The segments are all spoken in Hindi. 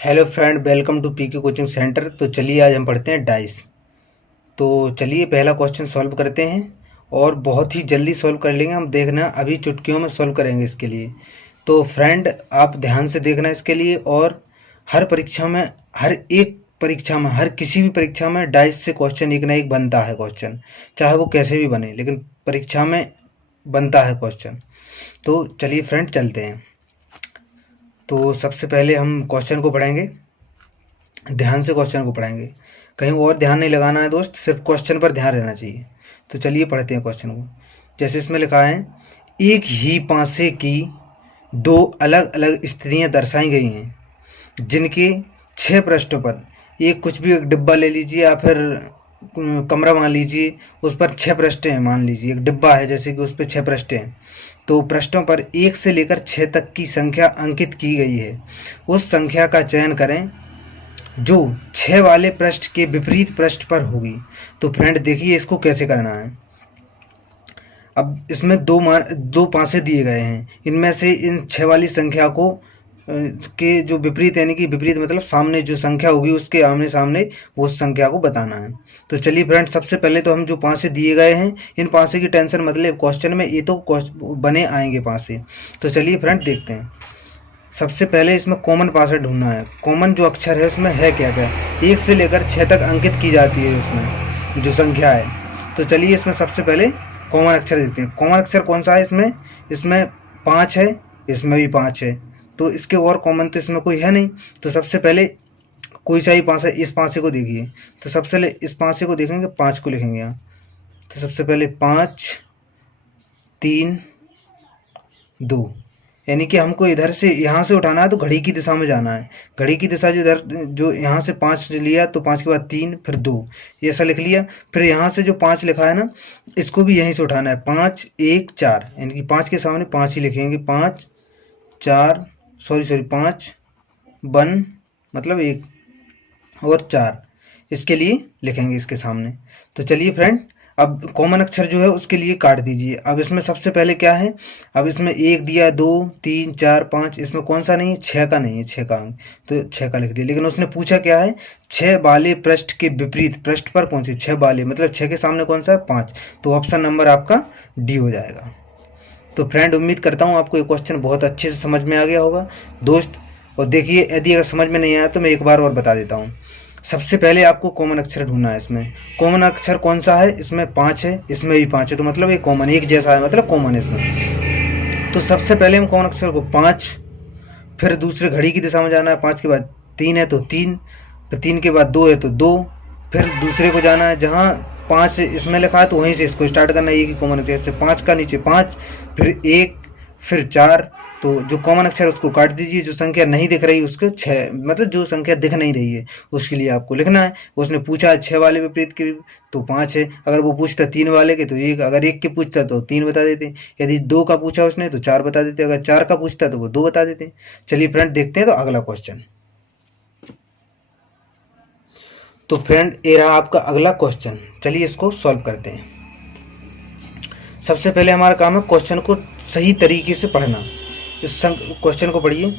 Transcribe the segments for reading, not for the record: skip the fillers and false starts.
Hello friend, welcome to PK coaching centre. तो चलिए आज हम पढ़ते हैं डाइस। तो चलिए पहला क्वेश्चन सॉल्व करते हैं और बहुत ही जल्दी सॉल्व कर लेंगे हम। देखना अभी चुटकियों में सॉल्व करेंगे इसके लिए। तो फ्रेंड आप ध्यान से देखना इसके लिए। और हर परीक्षा में, हर एक परीक्षा में, हर किसी भी परीक्षा में डाइस से क्वेश्चन एक ना एक बनता है क्वेश्चन, चाहे वो कैसे भी बने, लेकिन परीक्षा में बनता है क्वेश्चन। तो चलिए फ्रेंड चलते हैं। तो सबसे पहले हम क्वेश्चन को पढ़ेंगे, ध्यान से क्वेश्चन को पढ़ेंगे, कहीं और ध्यान नहीं लगाना है दोस्त, सिर्फ क्वेश्चन पर ध्यान रहना चाहिए। तो चलिए पढ़ते हैं क्वेश्चन को। जैसे इसमें लिखा है, एक ही पासे की दो अलग अलग स्थितियां दर्शाई गई हैं जिनके 6 पृष्ठों पर, एक कुछ भी एक डिब्बा ले लीजिए या फिर कमरा मान लीजिए, उस पर 6 पृष्ठ हैं। मान लीजिए एक डिब्बा है, जैसे कि उस पर 6 पृष्ठ हैं। तो पृष्ठों पर 1 से लेकर 6 तक की संख्या अंकित की गई है। उस संख्या का चयन करें जो 6 वाले पृष्ठ के विपरीत पृष्ठ पर होगी। तो फ्रेंड देखिए इसको कैसे करना है। अब इसमें दो पासे दिए गए हैं, इनमें से इन 6 वाली संख्या को के जो विपरीत, यानी कि विपरीत मतलब सामने जो संख्या होगी उसके आमने सामने वो संख्या को बताना है। तो चलिए फ्रेंड, सबसे पहले तो हम जो पासे दिए गए हैं, इन पासे की टेंशन मतलब क्वेश्चन में ये तो बने आएंगे पासे। तो चलिए फ्रेंड देखते हैं। सबसे पहले इसमें कॉमन पासा ढूंढना है। कॉमन जो अक्षर है उसमें है क्या क्या, 1 से लेकर 6 तक अंकित की जाती है उसमें जो संख्या है। तो चलिए इसमें सबसे पहले कॉमन अक्षर देखते हैं। कॉमन अक्षर कौन सा है इसमें? इसमें 5 है, इसमें भी 5 है। तो इसके और कॉमन तो इसमें कोई है नहीं। तो सबसे पहले कोई सा ही पासा, इस पासे को देखिए। तो सबसे पहले इस पासे को देखेंगे, 5 को लिखेंगे यहाँ। तो सबसे पहले 5 3 2, यानी कि हमको इधर से यहाँ से उठाना है तो घड़ी की दिशा में जाना है। घड़ी की दिशा जो इधर, जो यहाँ से 5 लिया तो 5 के बाद 3 फिर 2, ये ऐसा लिख लिया। फिर यहाँ से जो 5 लिखा है ना, इसको भी यहीं से उठाना है। 5 1 4, यानी कि 5 के सामने 5 ही लिखेंगे। 5 4 5 1 मतलब 1 और 4 इसके लिए लिखेंगे इसके सामने। तो चलिए फ्रेंड, अब कॉमन अक्षर जो है उसके लिए काट दीजिए। अब इसमें सबसे पहले क्या है, अब इसमें 1 दिया, 2 3 4 5, इसमें कौन सा नहीं है? 6 का नहीं है, 6 का अंक, तो 6 का लिख दिया। लेकिन उसने पूछा क्या है, 6 वाले पृष्ठ के विपरीत पृष्ठ पर कौन सी? 6 वाले मतलब 6 के सामने कौन सा है? 5। तो ऑप्शन नंबर आपका डी हो जाएगा। तो फ्रेंड उम्मीद करता हूँ आपको ये क्वेश्चन बहुत अच्छे से समझ में आ गया होगा दोस्त। और देखिए, यदि अगर समझ में नहीं आया तो मैं एक बार और बता देता हूँ। सबसे पहले आपको कॉमन अक्षर ढूंढना है। इसमें कॉमन अक्षर कौन सा है? इसमें 5 है, इसमें भी 5 है, तो मतलब ये कॉमन, एक जैसा है, मतलब कॉमन है इसमें। तो सबसे पहले हम कॉमन अक्षर को 5, फिर दूसरे घड़ी की दिशा में जाना है। 5 के बाद 3 है तो 3, फिर 3 के बाद 2 है तो 2, फिर दूसरे को जाना है जहाँ 5 इसमें लिखा है तो वहीं से इसको स्टार्ट करना है। एक ही कॉमन अक्षर से 5 का नीचे 5, फिर 1, फिर 4। तो जो कॉमन अक्षर है उसको काट दीजिए। जो संख्या नहीं दिख रही उसके 6, मतलब जो संख्या दिख नहीं रही है उसके लिए आपको लिखना है। उसने पूछा 6 वाले विपरीत के तो 5 है। अगर वो पूछता 3 वाले के तो 1, अगर 1 के पूछता तो 3 बता देते। यदि 2 का पूछा उसने तो 4 बता देते। अगर 4 का पूछता तो वो 2 बता देते। चलिए फ्रेंड देखते हैं तो अगला क्वेश्चन। तो फ्रेंड ये रहा आपका अगला क्वेश्चन। चलिए इसको सॉल्व करते हैं। सबसे पहले हमारा काम है क्वेश्चन को सही तरीके से पढ़ना। इस क्वेश्चन को पढ़िए।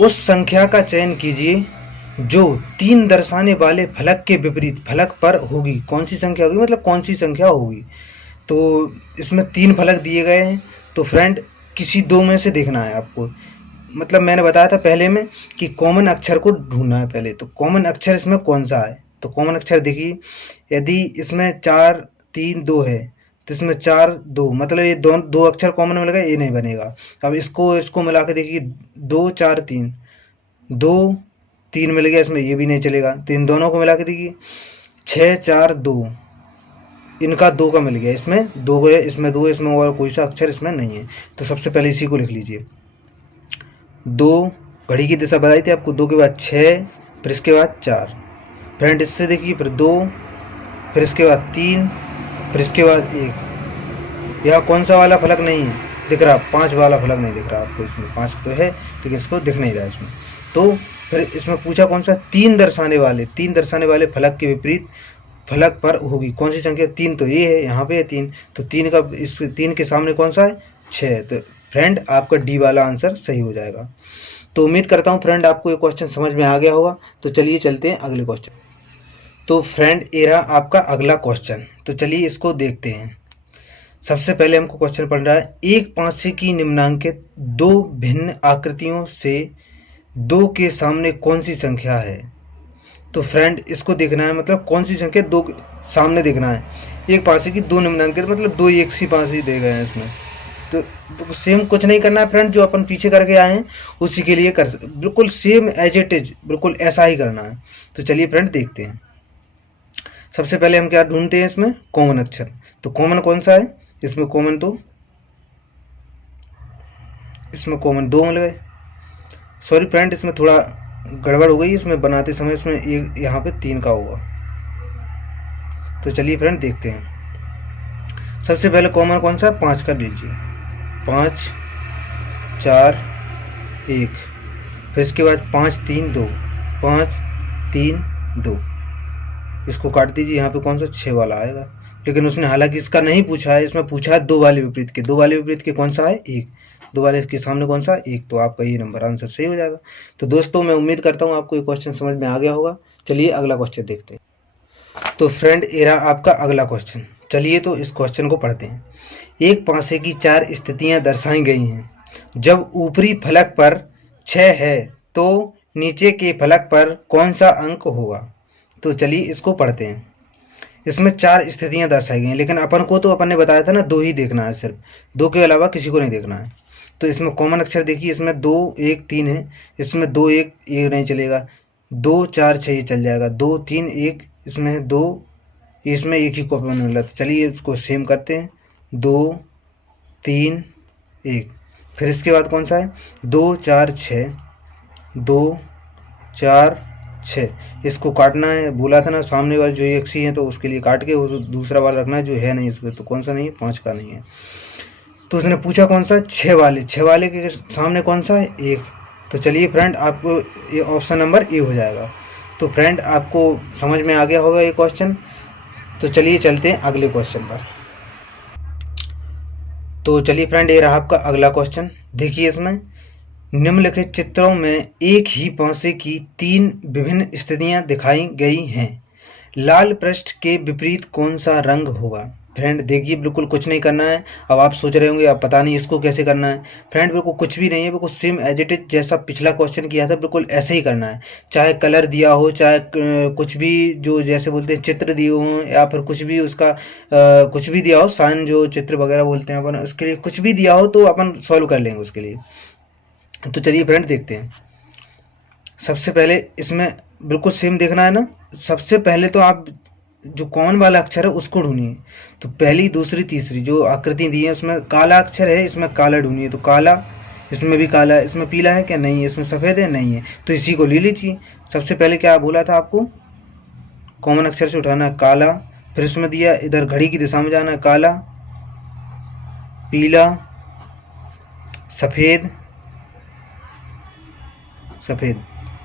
उस संख्या का चयन कीजिए जो 3 दर्शाने वाले फलक के विपरीत फलक पर होगी। कौन सी संख्या होगी, मतलब कौन सी संख्या होगी। तो इसमें 3 फलक दिए गए हैं। तो फ्रेंड किसी 2 में से देखना है आपको। मतलब मैंने बताया था पहले में कि कॉमन अक्षर को ढूंढना है पहले। तो कॉमन अक्षर इसमें कौन सा है? तो कॉमन अक्षर देखिए, यदि इसमें 4 3 2 है तो इसमें 4 2, मतलब ये दो अक्षर कॉमन मिल गए, ये नहीं बनेगा। अब इसको मिला के देखिए, 2 4 3, 2 3 मिल गया, इसमें ये भी नहीं चलेगा। तो इन दोनों को मिला के देखिए, 6 4 2, इनका 2 का मिल गया, इसमें 2 है, इसमें 2, इसमें और कोई सा अक्षर इसमें नहीं है। तो सबसे पहले इसी को लिख लीजिए। 2, घड़ी की दिशा बताई थी आपको, 2 के बाद 6, फिर इसके बाद 4। फ्रेंड इससे देखिए, फिर 2, फिर इसके बाद 3, फिर इसके बाद 1। यहाँ कौन सा वाला फलक नहीं है दिख रहा? 5 वाला फलक नहीं दिख रहा आपको। इसमें 5 तो है लेकिन इसको दिख नहीं रहा इसमें। तो फिर इसमें पूछा कौन सा? 3 दर्शाने वाले फलक के विपरीत फलक पर होगी कौन सी संख्या? 3 तो ये है, यहाँ पे है 3, तो 3 का, इस 3 के सामने कौन सा है? 6। तो फ्रेंड आपका डी वाला आंसर सही हो जाएगा। तो उम्मीद करता हूँ फ्रेंड आपको ये क्वेश्चन समझ में आ गया होगा। तो चलिए चलते हैं अगले क्वेश्चन। तो फ्रेंड ये रहा आपका अगला क्वेश्चन, तो चलिए इसको देखते हैं। सबसे पहले हमको क्वेश्चन पढ़ रहा है, एक पासे की निम्नांकित दो भिन्न आकृतियों से दो के सामने कौन सी संख्या है। तो फ्रेंड इसको देखना है, मतलब कौन सी संख्या दो के सामने देखना है। एक पासे की दो निम्नांकित मतलब दो एक सी पासे ही दे गए हैं इसमें। तो सेम कुछ नहीं करना है फ्रेंड, जो अपन पीछे करके आए हैं उसी के लिए बिल्कुल सेम एज इट इज, बिल्कुल ऐसा ही करना है। तो चलिए फ्रेंड देखते हैं। सबसे पहले हम क्या ढूंढते हैं इसमें, कॉमन अक्षर। तो कॉमन कौन सा है इसमें, कॉमन तो इसमें कॉमन दो मिल गए। सॉरी फ्रेंड इसमें थोड़ा गड़बड़ हो गई, इसमें बनाते समय इसमें एक यहाँ पे 3 का होगा। तो चलिए फ्रेंड देखते हैं। सबसे पहले कॉमन कौन सा है, 5 का लीजिए, 5 4 1, फिर इसके बाद 5 3 2, 5 3 2, इसको काट दीजिए। यहाँ पे कौन सा 6 वाला आएगा, लेकिन उसने हालांकि इसका नहीं पूछा है, इसमें पूछा है दो वाले विपरीत के। दो वाले विपरीत के कौन सा है, 1, दो वाले के सामने कौन सा, 1। तो आपका ये नंबर आंसर सही हो जाएगा। तो दोस्तों मैं उम्मीद करता हूँ आपको ये क्वेश्चन समझ में आ गया होगा। चलिए अगला क्वेश्चन देखते हैं। तो फ्रेंड ये रहा आपका अगला क्वेश्चन। चलिए तो इस क्वेश्चन को पढ़ते हैं। एक पासे की 4 स्थितियां दर्शाई गई हैं। जब ऊपरी फलक पर 6 है तो नीचे के फलक पर कौन सा अंक होगा। तो चलिए इसको पढ़ते हैं। इसमें 4 स्थितियां दर्शाई गई हैं, लेकिन अपन ने बताया था ना 2 ही देखना है, सिर्फ 2 के अलावा किसी को नहीं देखना है। तो इसमें कॉमन अक्षर देखिए, इसमें 2 1 3 है, इसमें 2 1 ये नहीं चलेगा, 2 4 6 ये चल जाएगा, 2 3 1, इसमें 2, इसमें एक ही कॉमन मिल रहा। तो चलिए इसको सेम करते हैं, 2 3 1, फिर इसके बाद कौन सा है, 2 4 6, 2 4 6, इसको काटना है। बोला था ना सामने वाले जो एक सी है तो उसके लिए काट के दूसरा वाला रखना है जो है नहीं इसमें। तो कौन सा नहीं है, 5 का नहीं है। तो उसने पूछा कौन सा, 6 वाले, 6 वाले के सामने कौन सा है, 1। तो चलिए फ्रेंड आपको ये ऑप्शन नंबर ए हो जाएगा। तो फ्रेंड आपको समझ में आ गया होगा ये क्वेश्चन। तो चलिए चलते हैं अगले क्वेश्चन पर। तो चलिए फ्रेंड ये रहा आपका अगला क्वेश्चन। देखिए इसमें निम्नलिखित चित्रों में एक ही पासे की 3 विभिन्न स्थितियां दिखाई गई हैं। लाल पृष्ठ के विपरीत कौन सा रंग होगा। फ्रेंड देखिए बिल्कुल कुछ नहीं करना है। अब आप सोच रहे होंगे अब पता नहीं इसको कैसे करना है। फ्रेंड बिल्कुल कुछ भी नहीं है, बिल्कुल सेम एज इट इज जैसा पिछला क्वेश्चन किया था बिल्कुल ऐसे ही करना है। चाहे कलर दिया हो, चाहे कुछ भी जो जैसे बोलते हैं चित्र दिए हों, या फिर कुछ भी उसका कुछ भी दिया हो, साइन जो चित्र वगैरह बोलते हैं अपन, उसके लिए कुछ भी दिया हो तो अपन सॉल्व कर लेंगे उसके लिए। तो चलिए फ्रेंड देखते हैं। सबसे पहले इसमें बिल्कुल सेम देखना है ना। सबसे पहले तो आप जो कॉमन वाला अक्षर है उसको ढूंढिए। तो पहली दूसरी तीसरी जो आकृति दी है उसमें काला अक्षर है, इसमें काला ढूंढिए। तो काला, इसमें भी काला है, इसमें पीला है क्या, नहीं है, इसमें सफ़ेद है, नहीं है, तो इसी को ले लीजिए। सबसे पहले क्या बोला था आपको, कॉमन अक्षर से उठाना है काला, फिर इसमें दिया इधर घड़ी की दिशा में जाना है, काला पीला सफ़ेद सफ़ेद,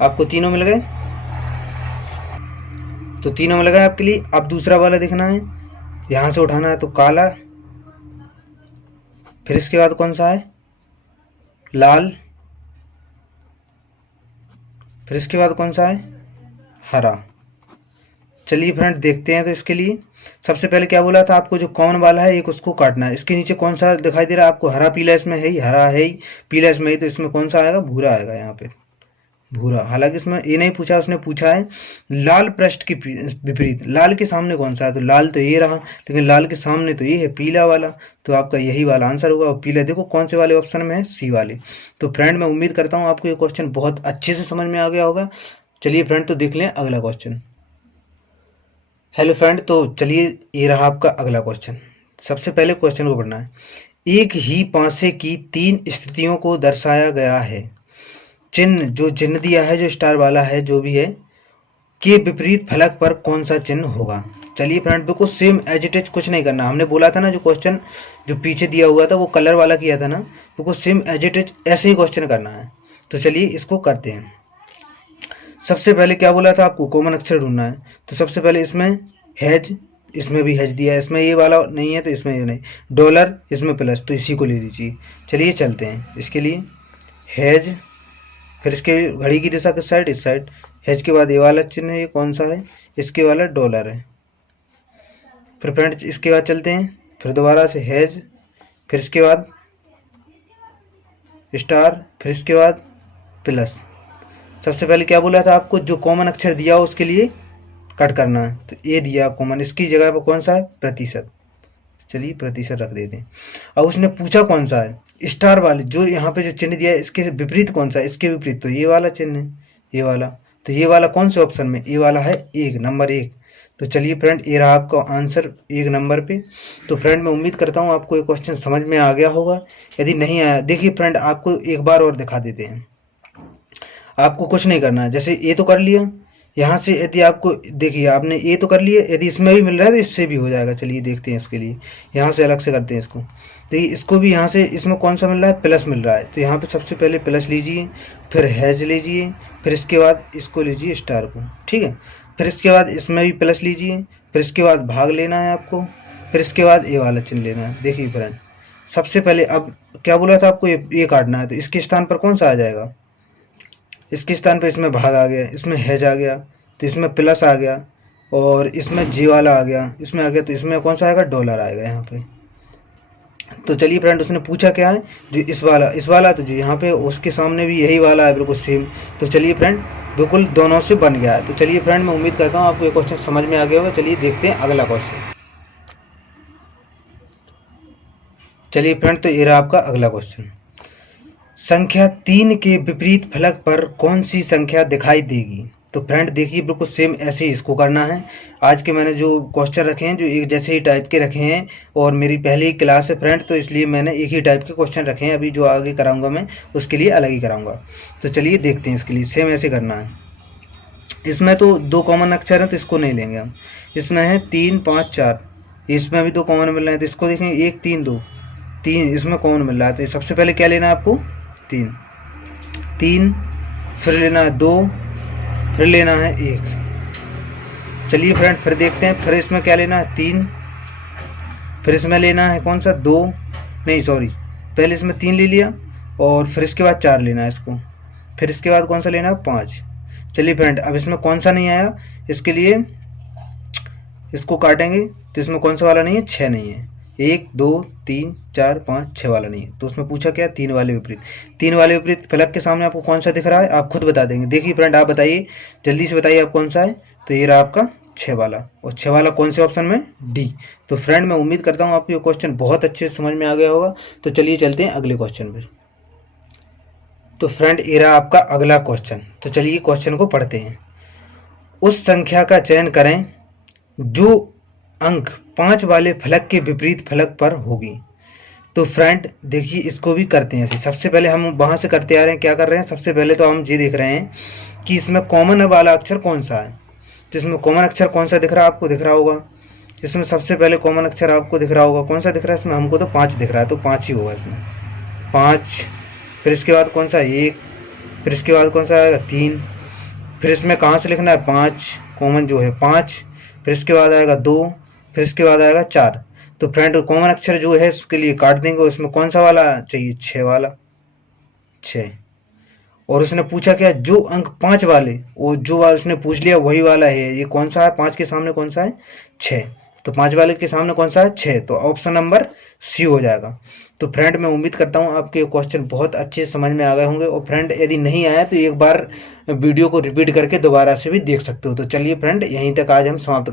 आपको तीनों मिल गए। तो तीनों मिल गए आपके लिए। अब दूसरा वाला देखना है, यहाँ से उठाना है तो काला, फिर इसके बाद कौन सा है, लाल, फिर इसके बाद कौन सा है, हरा। चलिए फ्रेंड देखते हैं। तो इसके लिए सबसे पहले क्या बोला था आपको, जो कॉमन वाला है एक उसको काटना है। इसके नीचे कौन सा दिखाई दे रहा है आपको, हरा पीला, इसमें है ही हरा है ही, पीला इसमें ही, तो इसमें कौन सा आएगा, भूरा आएगा यहाँ पे, भूरा। हालांकि इसमें ये नहीं पूछा, उसने पूछा है लाल पृष्ठ के विपरीत, लाल के सामने कौन सा है, तो लाल तो ये रहा, लेकिन लाल के सामने तो ये है पीला वाला, तो आपका यही वाला आंसर होगा। और पीला देखो कौन से वाले ऑप्शन में है, सी वाले। तो फ्रेंड मैं उम्मीद करता हूँ आपको ये क्वेश्चन बहुत अच्छे से समझ में आ गया होगा। चलिए फ्रेंड तो देख लें अगला क्वेश्चन। हेलो फ्रेंड, तो चलिए ये रहा आपका अगला क्वेश्चन। सबसे पहले क्वेश्चन को पढ़ना है। एक ही पासे की 3 स्थितियों को दर्शाया गया है। चिन्ह, जो चिन्ह दिया है जो स्टार वाला है जो भी है, के विपरीत फलक पर कौन सा चिन्ह होगा। चलिए फ्रेंड बिल्कुल सेम एज इट इज, कुछ नहीं करना। हमने बोला था ना जो क्वेश्चन जो पीछे दिया हुआ था वो कलर वाला किया था ना, बिल्कुल सेम एज इट इज ऐसे ही क्वेश्चन करना है। तो चलिए इसको करते हैं। सबसे पहले क्या बोला था आपको, कॉमन अक्षर ढूंढना है। तो सबसे पहले इसमें हैज, इसमें भी हैज दिया है, इसमें ये वाला नहीं है तो इसमें ये नहीं, डॉलर इसमें प्लस, तो इसी को ले लीजिए। चलिए चलते हैं इसके लिए, हैज फिर इसके घड़ी की दिशा किस साइड, इस साइड। हैज के बाद ये वाला चिन्ह है, ये कौन सा है, इसके वाला डॉलर है। फिर फ्रेंड इसके बाद चलते हैं, फिर दोबारा से हैज, फिर इसके बाद स्टार, फिर इसके बाद प्लस। सबसे पहले क्या बोला था आपको, जो कॉमन अक्षर दिया हो उसके लिए कट करना है, तो ए दिया कॉमन, इसकी जगह पर कौन सा है, प्रतिशत। चलिए प्रतिशत रख देते हैं। अब उसने पूछा कौन सा है, स्टार वाले, जो यहाँ पे जो चिन्ह दिया है इसके विपरीत कौन सा है, इसके विपरीत तो ये वाला चिन्ह है, ये वाला। तो ये वाला कौन से ऑप्शन में, ये वाला है एक, नंबर 1। तो चलिए फ्रेंड ये रहा आपका आंसर 1 नंबर पे। तो फ्रेंड मैं उम्मीद करता हूँ आपको ये क्वेश्चन समझ में आ गया होगा। यदि नहीं आया, देखिए फ्रेंड आपको एक बार और दिखा देते हैं। आपको कुछ नहीं करना है, जैसे ए तो कर लिया, यहाँ से यदि आपको देखिए आपने ए तो कर लिया, यदि इसमें भी मिल रहा है तो इससे भी हो जाएगा। चलिए देखते हैं इसके लिए, यहाँ से अलग से करते हैं इसको। तो इसको भी यहाँ से, इसमें कौन सा मिल रहा है, प्लस मिल रहा है, तो यहाँ पे सबसे पहले प्लस लीजिए, फिर हैज लीजिए, फिर इसके बाद इसको लीजिए स्टार को, ठीक है। फिर इसके बाद इसमें भी प्लस लीजिए, फिर इसके बाद भाग लेना है आपको, फिर इसके बाद ए वाला चिन्ह लेना है। देखिए फ्रेंड सबसे पहले अब क्या बोला था आपको, ये काटना है, तो इसके स्थान पर कौन सा आ जाएगा, इसके स्थान पर इसमें भाग आ गया, इसमें हैज आ गया, तो इसमें प्लस आ गया, और इसमें जी वाला आ गया, इसमें आ गया, तो इसमें कौन सा आएगा, डॉलर आएगा यहाँ पे। तो चलिए फ्रेंड उसने पूछा क्या है, जो इस वाला तो जी यहाँ पे उसके सामने भी यही वाला है बिल्कुल सेम। तो चलिए फ्रेंड बिल्कुल दोनों से बन गया है। तो चलिए फ्रेंड मैं उम्मीद करता हूँ आपको ये क्वेश्चन समझ में आ गया होगा। चलिए देखते हैं अगला क्वेश्चन। चलिए फ्रेंड तो ये रहा आपका अगला क्वेश्चन। संख्या 3 के विपरीत फलक पर कौन सी संख्या दिखाई देगी। तो फ्रेंड देखिए बिल्कुल सेम ऐसे ही इसको करना है। आज के मैंने जो क्वेश्चन रखे हैं जो एक जैसे ही टाइप के रखे हैं, और मेरी पहली क्लास है फ्रेंड, तो इसलिए मैंने एक ही टाइप के क्वेश्चन रखे हैं। अभी जो आगे कराऊंगा मैं उसके लिए अलग ही कराऊंगा। तो चलिए देखते हैं, इसके लिए सेम ऐसे करना है। इसमें तो 2 कॉमन अक्षर हैं तो इसको नहीं लेंगे हम। इसमें है 3 5 4, इसमें भी 2 कॉमन मिल रहे हैं तो इसको देखेंगे 1 3 2, 3 इसमें कॉमन मिल रहा है। तो सबसे पहले क्या लेना है आपको, 3, फिर लेना है 2, फिर लेना है 1। चलिए फ्रेंड फिर देखते हैं, फिर इसमें क्या लेना है, 3, फिर इसमें लेना है कौन सा, 2 नहीं सॉरी, पहले इसमें 3 ले लिया, और फिर इसके बाद 4 लेना है इसको, फिर इसके बाद कौन सा लेना है, 5। चलिए फ्रेंड अब इसमें कौन सा नहीं आया, इसके लिए इसको काटेंगे तो इसमें कौन सा वाला नहीं है, 6 नहीं है, 1 2 3 4 5 6 वाला नहीं है। तो उसमें पूछा क्या, 3 वाले विपरीत। 3 वाले विपरीत फलक के सामने आपको कौन सा दिख रहा है, आप खुद बता देंगे। देखिए फ्रेंड आप बताइए, जल्दी से बताइए आप कौन सा है। तो ये रहा आपका 6 वाला, और 6 वाला कौन से ऑप्शन में, डी। तो फ्रेंड मैं उम्मीद करता हूँ आपको ये क्वेश्चन बहुत अच्छे से समझ में आ गया होगा। तो चलिए चलते हैं अगले क्वेश्चन पर। तो फ्रेंड ये रहा आपका अगला क्वेश्चन। तो चलिए क्वेश्चन को पढ़ते हैं। उस संख्या का चयन करें जो अंक 5 वाले फलक के विपरीत फलक पर होगी। तो फ्रेंड देखिए इसको भी करते हैं ऐसे। सबसे पहले हम वहाँ से करते आ रहे हैं, क्या कर रहे हैं, सबसे पहले तो हम ये देख रहे हैं कि इसमें कॉमन वाला अक्षर कौन सा है। तो इसमें कॉमन अक्षर कौन सा दिख रहा है, आपको दिख रहा होगा। इसमें सबसे पहले कॉमन अक्षर आपको दिख रहा होगा, कौन सा दिख रहा है इसमें, हमको तो 5 दिख रहा है, तो 5 ही होगा इसमें, 5। फिर इसके बाद कौन सा, 1, फिर इसके बाद कौन सा आएगा, 3, फिर इसमें कहाँ से लिखना है, 5 कॉमन जो है 5, फिर इसके बाद आएगा 2, फिर इसके बाद आएगा 4। तो फ्रेंड कॉमन अक्षर जो है इसके लिए काट देंगे, उसमें कौन सा वाला चाहिए, 6 वाला, 6। और उसने पूछा क्या, जो अंक 5 वाले, वो जो वाला उसने पूछ लिया वही वाला है। ये कौन सा है, 5 के सामने कौन सा है, 6। तो 5 वाले के सामने कौन सा है, 6। तो ऑप्शन नंबर सी हो जाएगा। तो फ्रेंड मैं उम्मीद करता हूँ आपके क्वेश्चन बहुत अच्छे समझ में आ गए होंगे। और फ्रेंड यदि नहीं आया तो एक बार वीडियो को रिपीट करके दोबारा से भी देख सकते हो। तो चलिए फ्रेंड यहीं तक आज हम समाप्त कर